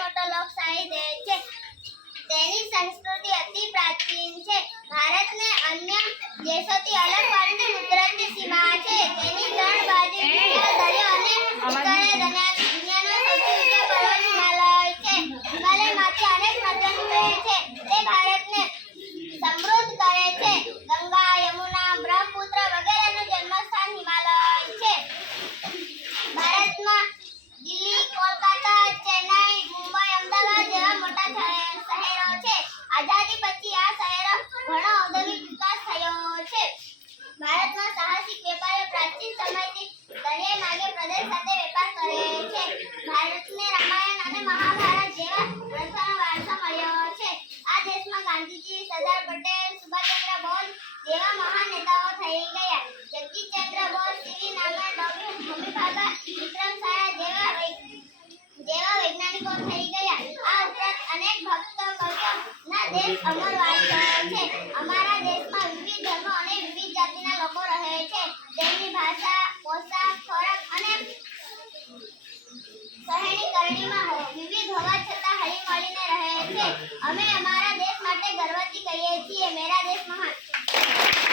મોટો લોકશાહી દેશ છે. તેની સંસ્કૃતિ અતિ પ્રાચીન છે. ભારતને અન્ય દેશોથી અલગ પાડતી કુદરતી સીમા છે. તેની ત્રણ બાજુ દરિયો અને ઉત્તરે દુનિયાનો સૌથી ઊંચો પર્વત હિમાલય છે. હિમાલયમાંથી અનેક નદીઓ વહે છે. તે ભારતને સમૃદ્ધ કરે છે. ગંગા, યમુના, બ્રહ્મપુત્ર વગેરેનું જન્મસ્થાન હિમાલય છે. ભારતમાં દિલ્હી, કોલકાતા, ચેન્નઈ, મુંબઈ, અમદાવાદ જેવા મોટા શહેરો છે. આઝાદી પછી આ શહેરો ઘણો ઔદ્યોગિક વિકાસ થયો છે. ભારતમાં સાહસિક વેપારીઓ પ્રાચીન સમયથી દરિયાઈ માર્ગે પ્રદેશ સાથે વેપાર કરે છે. ભારતને રામાયણ અને મહાભારત જેવા ગ્રંથોનો વારસો મળ્યો છે. આ દેશમાં ગાંધીજી, સરદાર પટેલ, સુભાષચંદ્ર બોઝ જેવા મહાન નેતાઓ થઈ ગયા. જગદીશચંદ્ર બોઝ, સીવી રામન, હોમી ભાભા, વિક્રમ સારાભાઈ જેવા વૈજ્ઞાનિકો થઈ ગયા. આ ઉપરાંત અનેક ભક્તો કવિઓના દેશ અમર વારસો છે. અમારા દેશમાં વિવિધ ધર્મો અને વિવિધ જાતિના લોકો રહે છે. તેમની ભાષા,